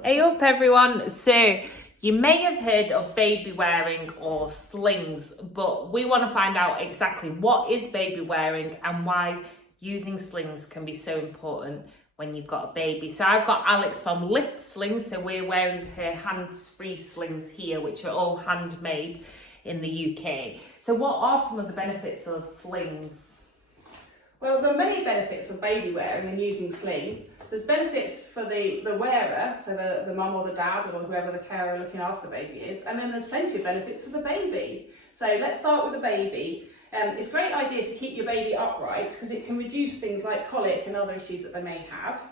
Hey up everyone, so you may have heard of baby wearing or slings, but we want to find out exactly what is baby wearing and why using slings can be so important when you've got a baby. So I've got Alex from Lifft Slings, so we're wearing her hands-free slings here, which are all handmade in the UK. So what are some of the benefits of slings? Well, there are many benefits of baby wearing and using slings. There's benefits for the wearer, so the mum or the dad or whoever the carer looking after the baby is, and then there's plenty of benefits for the baby. So let's start with the baby. It's a great idea to keep your baby upright because it can reduce things like colic and other issues that they may have.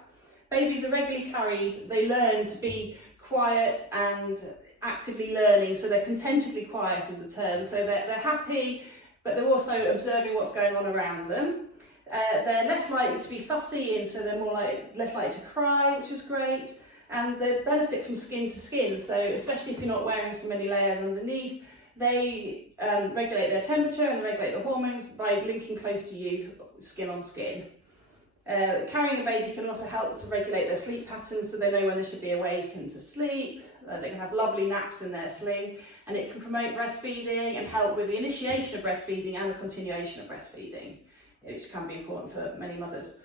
Babies are regularly carried, they learn to be quiet and actively learning, so they're contentedly quiet is the term, so they're happy, but they're also observing what's going on around them. They're less likely to be fussy, and so they're less likely to cry, which is great. And they benefit from skin to skin, so especially if you're not wearing so many layers underneath, they regulate their temperature and regulate the hormones by linking close to you, skin on skin. Carrying a baby can also help to regulate their sleep patterns, so they know when they should be awake and to sleep. They can have lovely naps in their sling, and it can promote breastfeeding and help with the initiation of breastfeeding and the continuation of breastfeeding, which can be important for many mothers.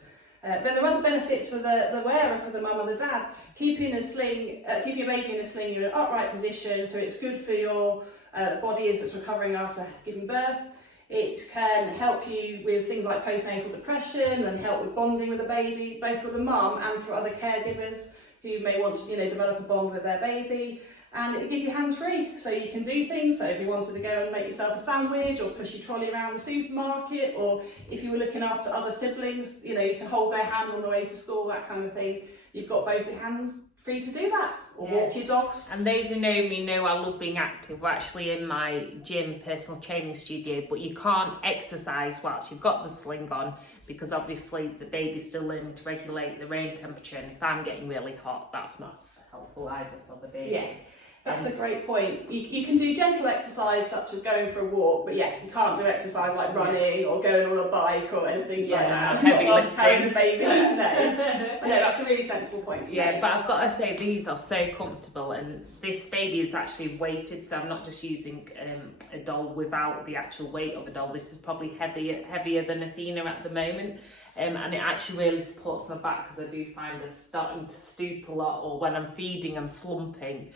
Then there are other benefits for the wearer, for the mum or the dad. Keeping your baby in a sling in an upright position, so it's good for your body as it's recovering after giving birth. It can help you with things like postnatal depression and help with bonding with the baby, both for the mum and for other caregivers who may want to, develop a bond with their baby. And it gives you hands free, so you can do things. So if you wanted to go and make yourself a sandwich or push your trolley around the supermarket, or if you were looking after other siblings, you can hold their hand on the way to school, that kind of thing. You've got both your hands free to do that, or walk your dogs. And those who know me know I love being active. We're actually in my gym, personal training studio, but you can't exercise whilst you've got the sling on, because obviously the baby's still learning to regulate their own temperature, and if I'm getting really hot, that's not helpful either for the baby. Yeah. That's a great point. You can do gentle exercise such as going for a walk, but yes, you can't do exercise like running or going on a bike or anything like that. Not whilst carrying a baby. No, that's a really sensible point to make. But I've got to say these are so comfortable, and this baby is actually weighted, so I'm not just using a doll without the actual weight of a doll. This is probably heavier than Athena at the moment. And it actually really supports my back, because I do find us starting to stoop a lot, or when I'm feeding I'm slumping.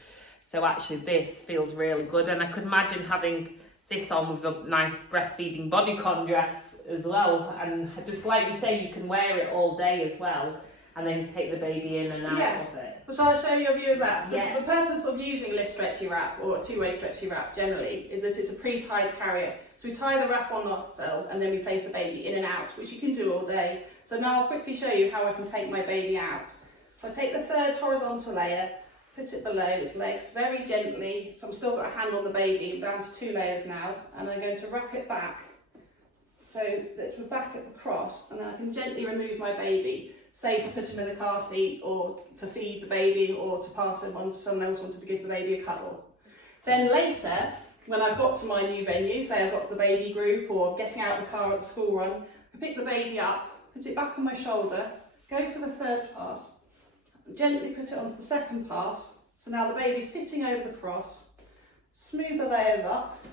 So actually this feels really good, and I could imagine having this on with a nice breastfeeding bodycon dress as well. And just like you say, you can wear it all day as well, and then take the baby in and out of it. Well, shall I show your viewers that? So the purpose of using a Lifft stretchy wrap, or a two-way stretchy wrap generally, is that it's a pre-tied carrier. So we tie the wrap on ourselves and then we place the baby in and out, which you can do all day. So now I'll quickly show you how I can take my baby out. So I take the third horizontal layer, put it below its legs very gently, so I've still got a hand on the baby, I'm down to 2 layers now, and I'm going to wrap it back so that we're back at the cross, and then I can gently remove my baby, say to put him in the car seat, or to feed the baby, or to pass him on to someone else wanted to give the baby a cuddle. Then later, when I've got to my new venue, say I've got to the baby group or getting out of the car at the school run, I pick the baby up, put it back on my shoulder, go for the third pass, gently put it onto the second pass, so now the baby's sitting over the cross, smooth the layers up,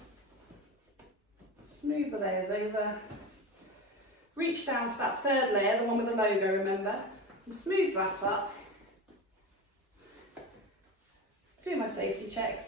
smooth the layers over, reach down for that third layer, the one with the logo, remember, and smooth that up, do my safety checks,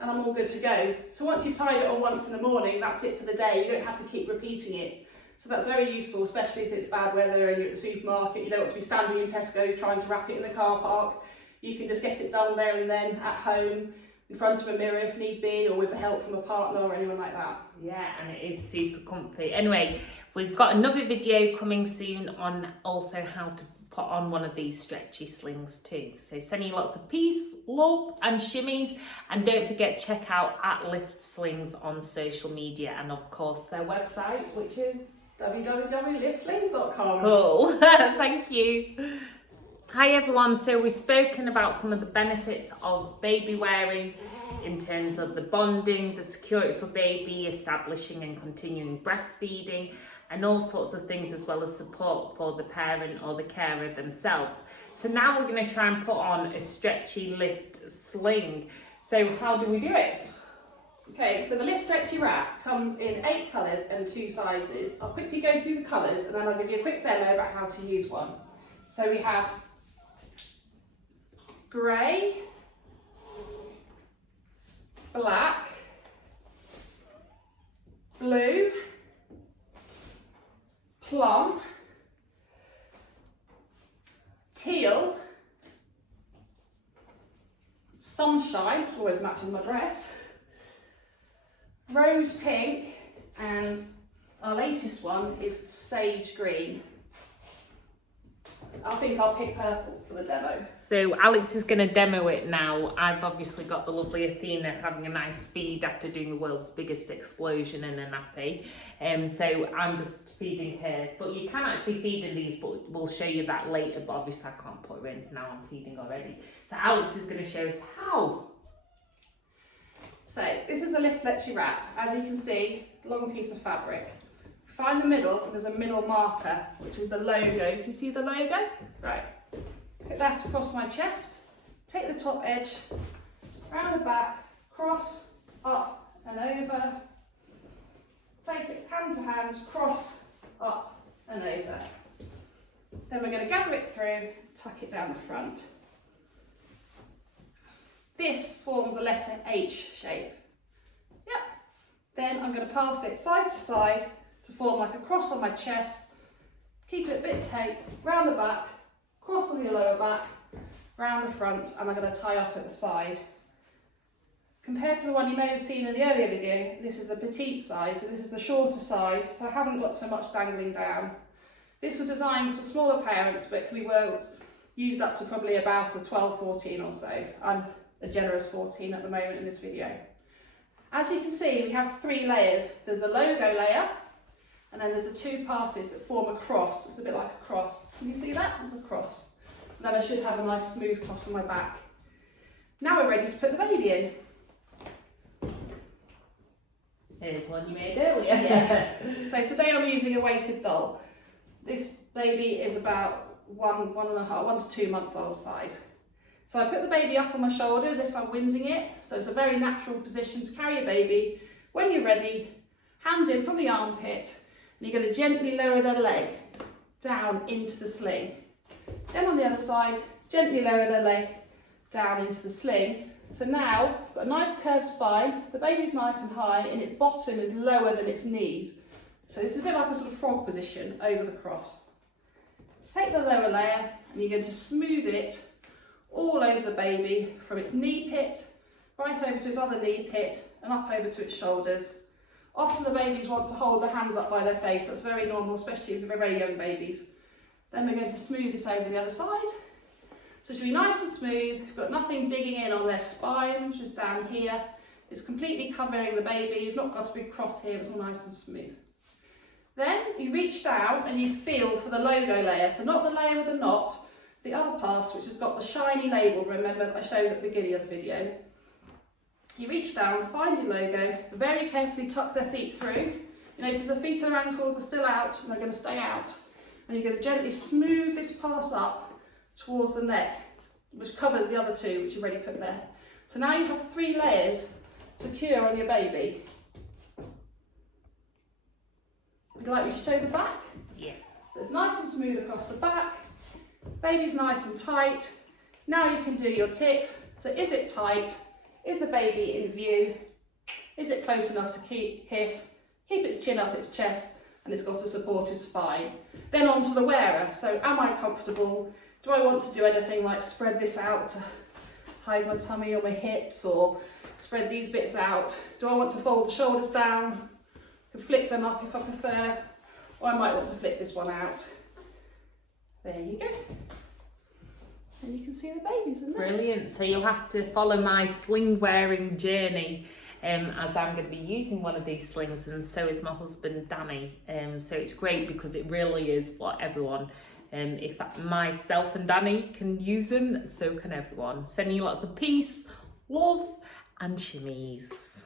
and I'm all good to go. So once you've tied it on once in the morning, that's it for the day, you don't have to keep repeating it. So that's very useful, especially if it's bad weather and you're at the supermarket, you don't want to be standing in Tesco's trying to wrap it in the car park. You can just get it done there and then at home, in front of a mirror if need be, or with the help from a partner or anyone like that. Yeah, and it is super comfy. Anyway, we've got another video coming soon on also how to put on one of these stretchy slings too. So sending you lots of peace, love and shimmies, and don't forget to check out at Lifft Slings on social media, and of course their website, which is www.liftslings.com. Cool. Thank you. Hi everyone, so we've spoken about some of the benefits of baby wearing in terms of the bonding, the security for baby, establishing and continuing breastfeeding, and all sorts of things, as well as support for the parent or the carer themselves. So now we're going to try and put on a stretchy Lifft sling. So how do we do it? Okay, so the Lifft Stretchy Wrap comes in 8 colours and 2 sizes. I'll quickly go through the colours and then I'll give you a quick demo about how to use one. So we have grey, black, blue, plum, teal, sunshine, which always matches my dress, rose pink, and our latest one is sage green. I think I'll pick purple for the demo. So Alex is going to demo it now. I've obviously got the lovely Athena having a nice feed after doing the world's biggest explosion in a nappy. So I'm just feeding her. But you can actually feed in these, but we'll show you that later. But obviously I can't put her in now, I'm feeding already. So Alex is going to show us how. So this is a Lifft Stretchy Wrap. As you can see, long piece of fabric. Find the middle, and there's a middle marker, which is the logo. You can see the logo? Right. Put that across my chest. Take the top edge, round the back, cross, up and over. Take it hand to hand, cross, up and over. Then we're going to gather it through, tuck it down the front. This forms a letter H shape. Yep. Then I'm going to pass it side to side to form like a cross on my chest. Keep it a bit tight, round the back, cross on your lower back, round the front, and I'm going to tie off at the side. Compared to the one you may have seen in the earlier video, this is the petite side, so this is the shorter side, so I haven't got so much dangling down. This was designed for smaller parents, but can be used up to probably about a 12, 14 or so. I'm a generous 14 at the moment in this video. As you can see, we have 3 layers. There's the logo layer, and then there's the 2 passes that form a cross. It's a bit like a cross. Can you see that? There's a cross. And then I should have a nice smooth cross on my back. Now we're ready to put the baby in. Here's one you made earlier. Yeah. So today I'm using a weighted doll. This baby is about 1 to 2 month old size. So I put the baby up on my shoulders if I'm winding it. So it's a very natural position to carry a baby. When you're ready, hand in from the armpit, and you're going to gently lower their leg down into the sling. Then on the other side, gently lower their leg down into the sling. So now, I've got a nice curved spine, the baby's nice and high, and its bottom is lower than its knees. So it's a bit like a sort of frog position over the cross. Take the lower layer, and you're going to smooth it all over the baby, from its knee pit, right over to its other knee pit, and up over to its shoulders. Often the babies want to hold their hands up by their face. That's very normal, especially if they're very young babies. Then we're going to smooth this over the other side. So it should be nice and smooth. You've got nothing digging in on their spine, just down here. It's completely covering the baby. You've not got a big cross here, it's all nice and smooth. Then you reach down and you feel for the logo layer. So not the layer with the knot, the other pass, which has got the shiny label, remember, that I showed at the beginning of the video. You reach down, find your logo, very carefully tuck their feet through. You notice the feet and ankles are still out, and they're going to stay out. And you're going to gently smooth this pass up towards the neck, which covers the other 2, which you've already put there. So now you have 3 layers secure on your baby. Would you like me to show the back? Yeah. So it's nice and smooth across the back. Baby's nice and tight. Now you can do your ticks. So is it tight? Is the baby in view? Is it close enough to kiss? Keep its chin up its chest, and it's got a supported spine. Then on to the wearer. So am I comfortable? Do I want to do anything like spread this out to hide my tummy or my hips, or spread these bits out? Do I want to fold the shoulders down? I can flick them up if I prefer, or I might want to flick this one out. There you go. And you can see the babies in there. Brilliant. So you'll have to follow my sling wearing journey, as I'm going to be using one of these slings, and so is my husband Danny. So it's great because it really is what everyone, if myself and Danny can use them, so can everyone. Sending you lots of peace, love and shimmies.